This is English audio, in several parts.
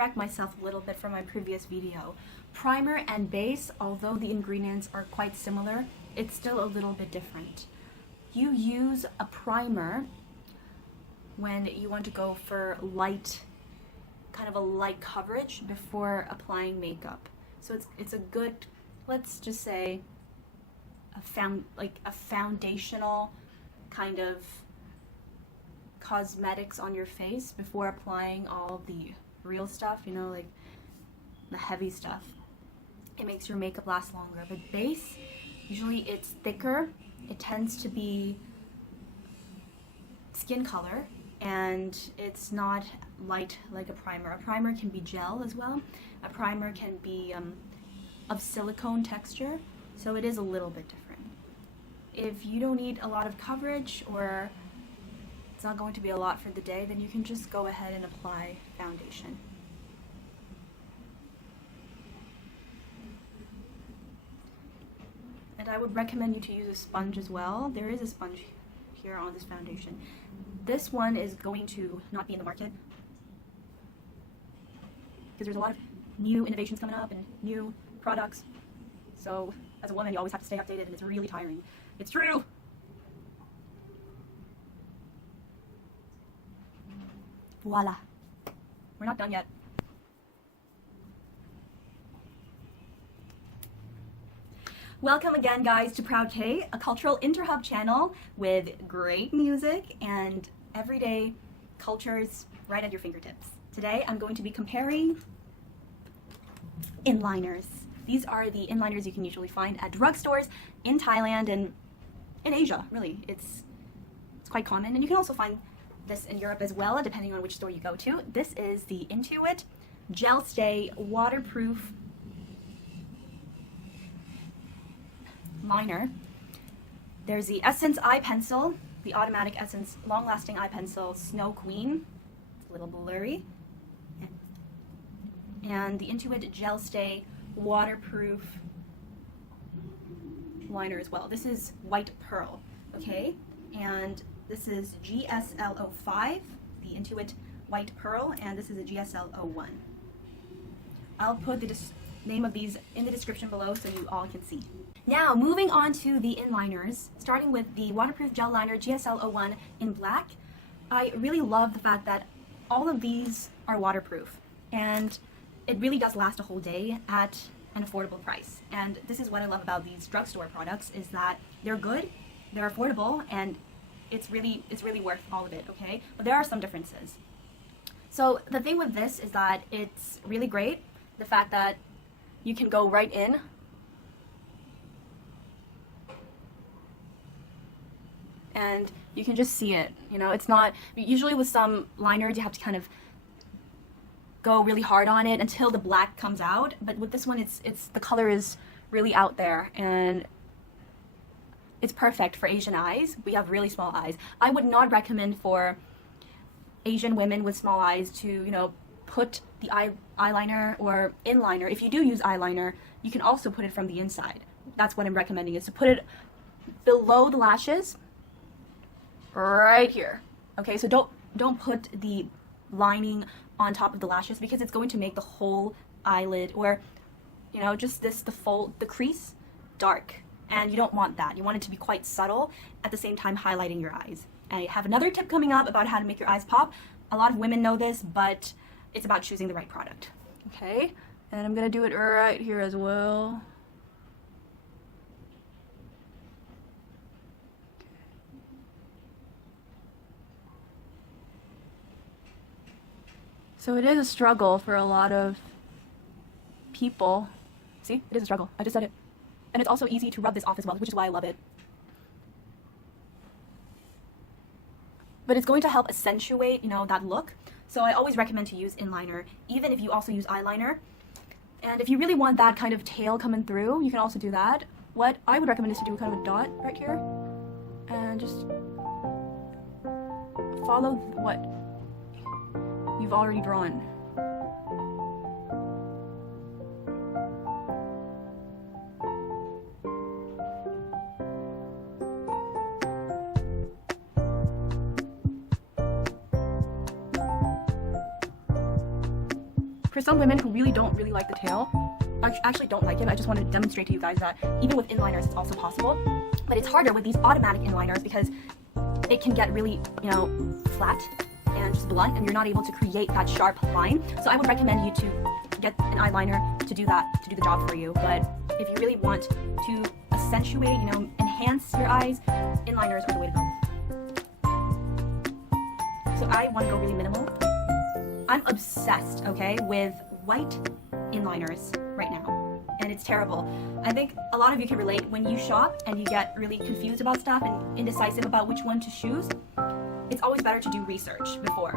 correct myself a little bit from my previous video. Primer and base, although the ingredients are quite similar, it's still a little bit different. You use a primer when you want to go for light, kind of a light coverage before applying makeup. So it's a good, let's just say, a foundational kind of cosmetics on your face before applying all the real stuff, you know, like the heavy stuff. It makes your makeup last longer. But base, usually it's thicker. It tends to be skin color, and it's not light like a primer. A primer can be gel as well. A primer can be of silicone texture, so it is a little bit different. If you don't need a lot of coverage, or it's not going to be a lot for the day, then you can just go ahead and apply foundation. And I would recommend you to use a sponge as well. There is a sponge here on this foundation. This one is going to not be in the market because there's a lot of new innovations coming up and new products. So as a woman, you always have to stay updated, and it's really tiring. It's true! Voila. We're not done yet. Welcome again, guys, to Proud K, a cultural interhub channel with great music and everyday cultures right at your fingertips. Today, I'm going to be comparing inliners. These are the inliners you can usually find at drugstores in Thailand and in Asia, really. It's quite common, and you can also find this in Europe as well, depending on which store you go to. This is the In2It Gel Stay Waterproof Liner. There's the Essence Eye Pencil, the Automatic Essence Long Lasting Eye Pencil Snow Queen. It's a little blurry. And the In2It Gel Stay Waterproof Liner as well. This is White Pearl, okay? And this is GSL05, the In2It White Pearl, and this is a GSL01. I'll put the name of these in the description below so you all can see. Now, moving on to the inliners, starting with the Waterproof Gel Liner GSL01 in black. I really love the fact that all of these are waterproof, and it really does last a whole day at an affordable price. And this is what I love about these drugstore products, is that they're good, they're affordable, and it's really worth all of it, okay? But there are some differences. So the thing with this is that it's really great, the fact that you can go right in and you can just see it, you know? It's not, usually with some liners you have to kind of go really hard on it until the black comes out, but with this one it's the color is really out there, and it's perfect for Asian eyes. We have really small eyes. I would not recommend for Asian women with small eyes to, you know, put the eyeliner or inliner. If you do use eyeliner, you can also put it from the inside. That's what I'm recommending, is to put it below the lashes, right here. Okay, so don't put the lining on top of the lashes, because it's going to make the whole eyelid, or, you know, just the crease dark. And you don't want that. You want it to be quite subtle, at the same time highlighting your eyes. And I have another tip coming up about how to make your eyes pop. A lot of women know this, but it's about choosing the right product. Okay, and I'm gonna do it right here as well. So it is a struggle for a lot of people. See, it is a struggle. I just said it. And it's also easy to rub this off as well, which is why I love it. But it's going to help accentuate, you know, that look. So I always recommend to use inliner, even if you also use eyeliner. And if you really want that kind of tail coming through, you can also do that. What I would recommend is to do kind of a dot right here, and just follow what you've already drawn. For some women who don't really like the tail, I actually don't like it, I just want to demonstrate to you guys that even with inliners it's also possible. But it's harder with these automatic inliners because it can get really, flat and just blunt, and you're not able to create that sharp line. So I would recommend you to get an eyeliner to do the job for you. But if you really want to accentuate, enhance your eyes, inliners are the way to go. So I want to go really minimal. I'm obsessed, okay, with white inliners right now, and it's terrible. I think a lot of you can relate when you shop and you get really confused about stuff and indecisive about which one to choose. It's always better to do research before.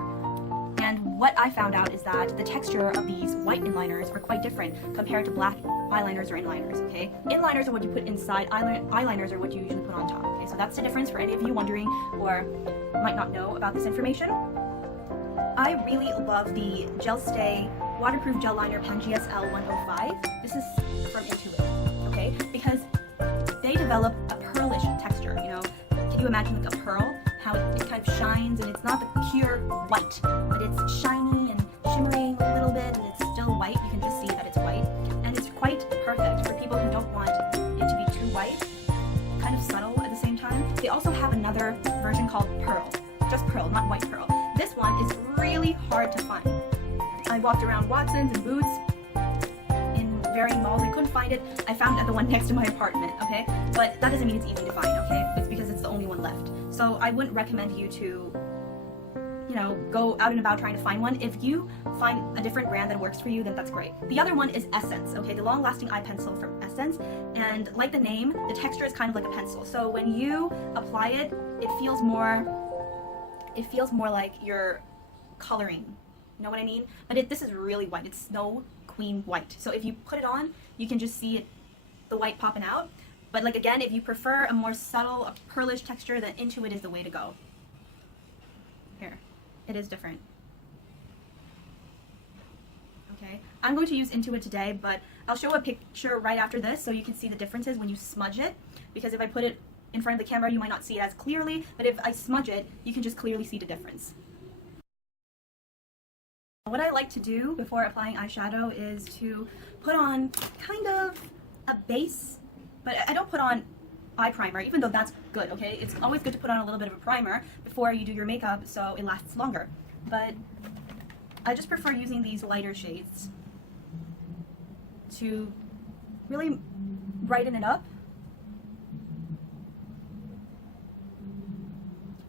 And what I found out is that the texture of these white inliners are quite different compared to black eyeliners or inliners, okay? Inliners are what you put inside, eyeliners are what you usually put on top, okay? So that's the difference for any of you wondering or might not know about this information. I really love the Gel Stay Waterproof Gel Liner Pen GSL 105. This is from In2It, okay? Because they develop a pearlish texture, Can you imagine like a pearl? How it kind of shines, and it's not the pure white, but it's shiny and shimmering a little bit, and it's still white. You can just see that it's white, and it's quite perfect for people who don't want it to be too white, kind of subtle at the same time. They also have another version called Pearl, just Pearl, not White Pearl. This one is really hard to find. I walked around Watson's and Boots in varying malls. I couldn't find it. I found it at the one next to my apartment, okay? But that doesn't mean it's easy to find, okay? It's because it's the only one left. So I wouldn't recommend you to, go out and about trying to find one. If you find a different brand that works for you, then that's great. The other one is Essence, okay? The long-lasting eye pencil from Essence. And like the name, the texture is kind of like a pencil. So when you apply it, it feels more like you're coloring. You know what I mean? But this is really white. It's Snow Queen white. So if you put it on, you can just see the white popping out. But like again, if you prefer a more subtle, a pearlish texture, then In2It is the way to go. Here, it is different. Okay, I'm going to use In2It today, but I'll show a picture right after this so you can see the differences when you smudge it. Because if I put it in front of the camera, you might not see it as clearly, but if I smudge it, you can just clearly see the difference. What I like to do before applying eyeshadow is to put on kind of a base, but I don't put on eye primer, even though that's good, okay? It's always good to put on a little bit of a primer before you do your makeup so it lasts longer. But I just prefer using these lighter shades to really brighten it up.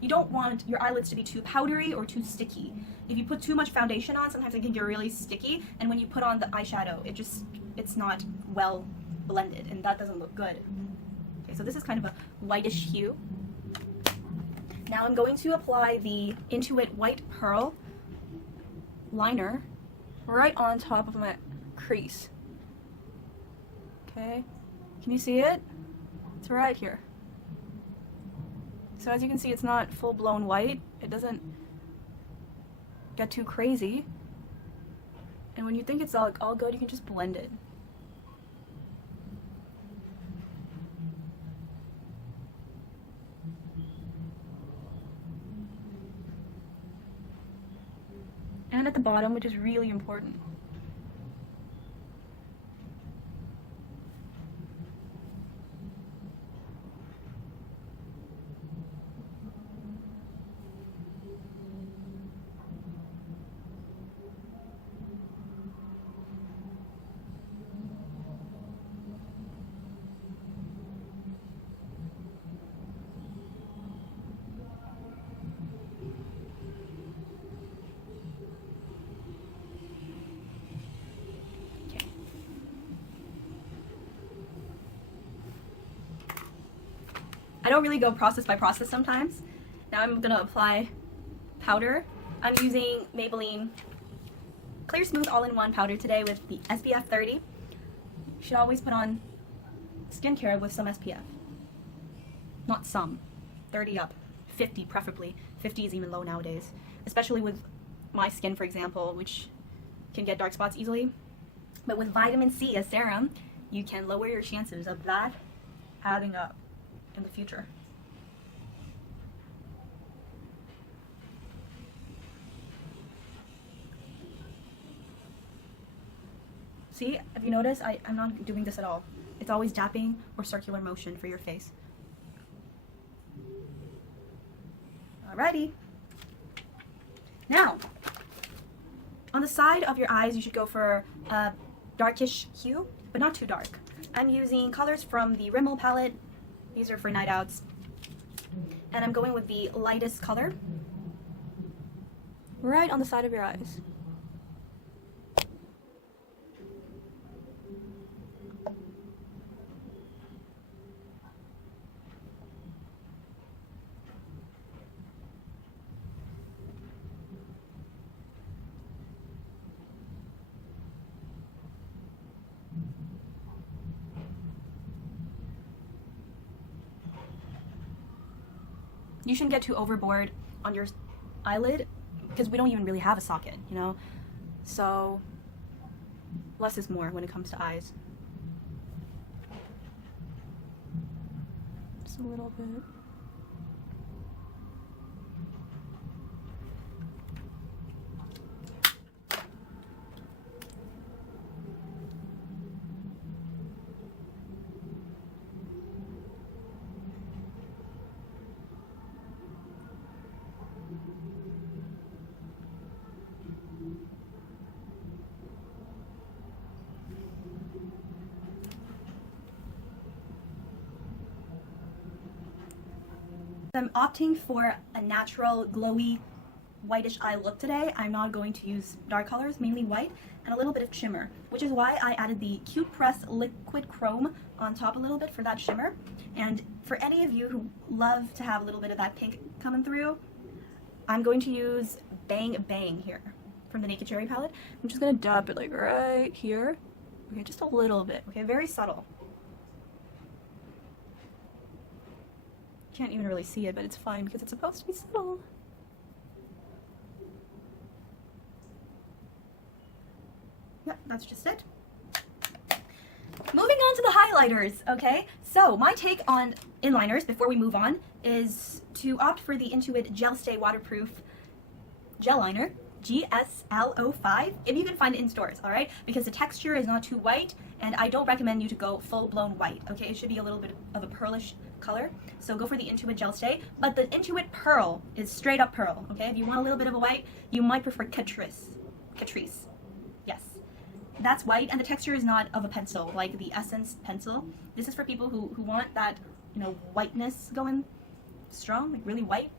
You don't want your eyelids to be too powdery or too sticky. If you put too much foundation on, sometimes it can get really sticky, and when you put on the eyeshadow, it's not well blended, and that doesn't look good. Okay, so this is kind of a whitish hue. Now I'm going to apply the In2It White Pearl liner right on top of my crease. Okay, can you see it? It's right here. So as you can see, it's not full-blown white. It doesn't get too crazy. And when you think it's all good, you can just blend it. And at the bottom, which is really important. I don't really go process by process sometimes. Now I'm gonna apply powder. I'm using Maybelline Clear Smooth All-in-One powder today with the SPF 30. You should always put on skincare with some SPF. Not some, 30 up, 50 preferably. 50 is even low nowadays, especially with my skin, for example, which can get dark spots easily. But with vitamin C as serum, you can lower your chances of that adding up in the future. See, if you notice, I'm not doing this at all. It's always dapping or circular motion for your face. Alrighty. Now, on the side of your eyes, you should go for a darkish hue, but not too dark. I'm using colors from the Rimmel palette. These are for night outs. And I'm going with the lightest color right on the side of your eyes. You shouldn't get too overboard on your eyelid because we don't even really have a socket, you know? So less is more when it comes to eyes. Just a little bit. I'm opting for a natural, glowy, whitish eye look today. I'm not going to use dark colors, mainly white, and a little bit of shimmer, which is why I added the Cute Press Liquid Chrome on top a little bit for that shimmer. And for any of you who love to have a little bit of that pink coming through, I'm going to use Bang Bang here from the Naked Cherry palette. I'm just going to dab it like right here. Okay, just a little bit, okay, very subtle. Can't even really see it, but it's fine because it's supposed to be subtle. Yep, that's just it. Moving on to the highlighters, okay? So my take on inliners before we move on is to opt for the In2It Gel Stay Waterproof Gel Liner, GSL05, if you can find it in stores, all right? Because the texture is not too white, and I don't recommend you to go full-blown white, okay? It should be a little bit of a pearlish color, so go for the In2It Gel Stay. But the In2It Pearl is straight up pearl, okay? If you want a little bit of a white, you might prefer Catrice. Yes. That's white, and the texture is not of a pencil, like the Essence pencil. This is for people who want that, you know, whiteness going strong, like really white.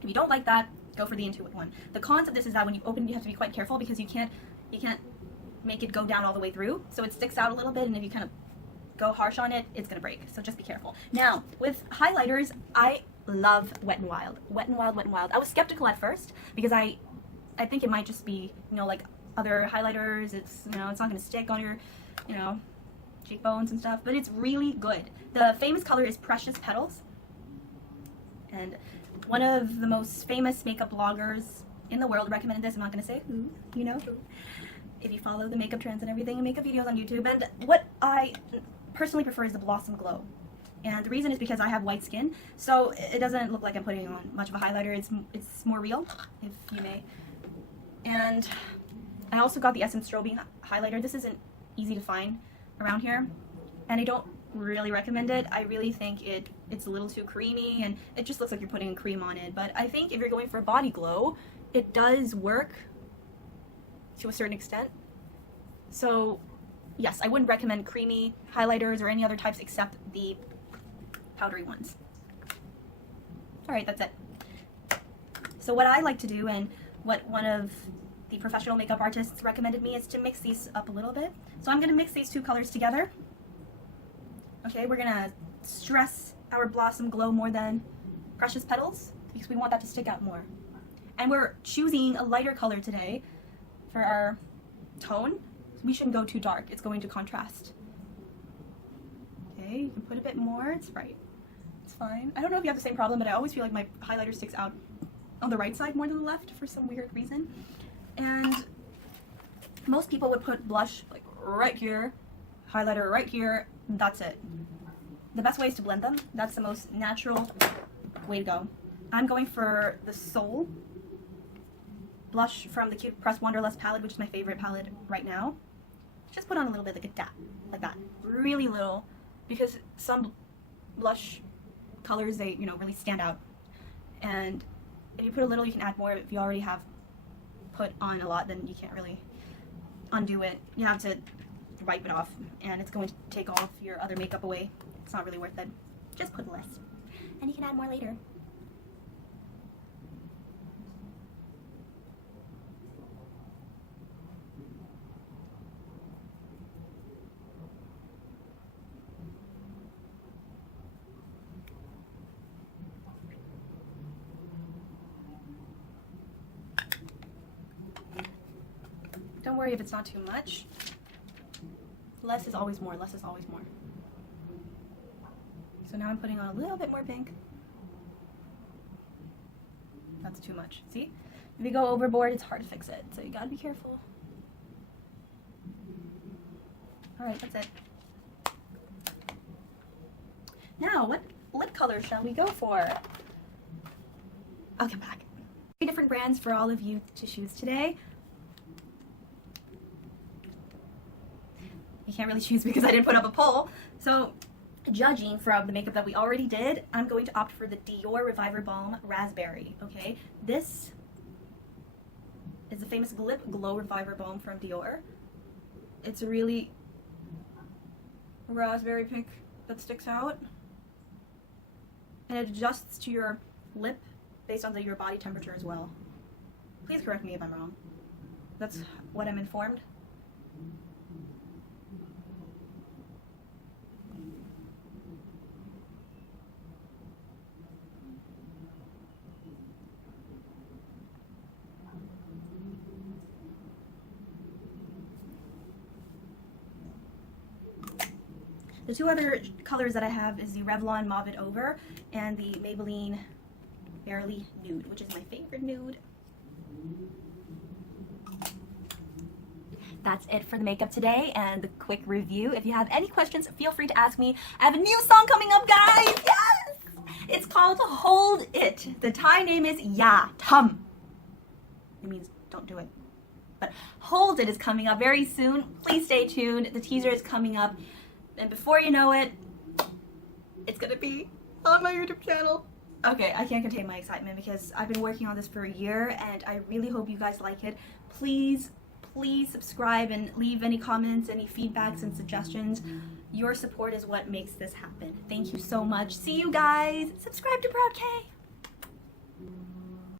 If you don't like that, go for the In2It one. The cons of this is that when you open, you have to be quite careful because you can't make it go down all the way through, so it sticks out a little bit, and if you kind of go harsh on it, it's gonna break, so just be careful. Now, with highlighters, I love Wet n Wild. Wet n Wild, Wet n Wild. I was skeptical at first because I think it might just be, you know, like other highlighters, it's, you know, it's not gonna stick on your, you know, cheekbones and stuff, but it's really good. The famous color is Precious Petals, and one of the most famous makeup bloggers in the world recommended this. I'm not gonna say who, you know who, if you follow the makeup trends and everything and makeup videos on YouTube. And what I personally prefer is the Blossom Glow. And the reason is because I have white skin, so it doesn't look like I'm putting on much of a highlighter. It's more real, if you may. And I also got the Essence Strobing highlighter. This isn't easy to find around here, and I don't really recommend it. I really think it's a little too creamy, and it just looks like you're putting a cream on it. But I think if you're going for a body glow, it does work to a certain extent. So yes, I wouldn't recommend creamy highlighters or any other types except the powdery ones. Alright, that's it. So what I like to do, and what one of the professional makeup artists recommended me, is to mix these up a little bit. So I'm going to mix these two colors together. Okay, we're going to stress our Blossom Glow more than Precious Petals because we want that to stick out more. And we're choosing a lighter color today for our tone. We shouldn't go too dark, it's going to contrast. Okay, you can put a bit more, it's right. It's fine. I don't know if you have the same problem, but I always feel like my highlighter sticks out on the right side more than the left for some weird reason. And most people would put blush like right here, highlighter right here, and that's it. The best way is to blend them. That's the most natural way to go. I'm going for the Soul blush from the Cute Press Wanderlust palette, which is my favorite palette right now. just put on a little bit, like a dab, like that, really little, because some blush colors, they, you know, really stand out. And if you put a little, you can add more. If you already have put on a lot, then you can't really undo it. You have to wipe it off, and it's going to take all of your other makeup away. It's not really worth it. Just put less, and you can add more later. Don't worry if it's not too much. Less is always more, less is always more. So now I'm putting on a little bit more pink. That's too much. See? If you go overboard, it's hard to fix it. So you gotta be careful. Alright, that's it. Now, what lip color shall we go for? I'll come back. 3 different brands for all of you to choose today. You can't really choose because I didn't put up a poll. So, judging from the makeup that we already did, I'm going to opt for the Dior Reviver Balm Raspberry, okay? This is the famous Lip Glow Reviver Balm from Dior. It's a really raspberry pink that sticks out. And it adjusts to your lip based on your body temperature as well. Please correct me if I'm wrong. That's what I'm informed. The 2 other colors that I have is the Revlon Mauve It Over and the Maybelline Barely Nude, which is my favorite nude. That's it for the makeup today and the quick review. If you have any questions, feel free to ask me. I have a new song coming up, guys! Yes! It's called Hold It. The Thai name is Ya Tum. It means don't do it. But Hold It is coming up very soon. Please stay tuned. The teaser is coming up. And before you know it, it's gonna be on my YouTube channel. Okay, I can't contain my excitement because I've been working on this for a year and I really hope you guys like it. Please, please subscribe and leave any comments, any feedbacks and suggestions. Your support is what makes this happen. Thank you so much. See you guys. Subscribe to Proud K.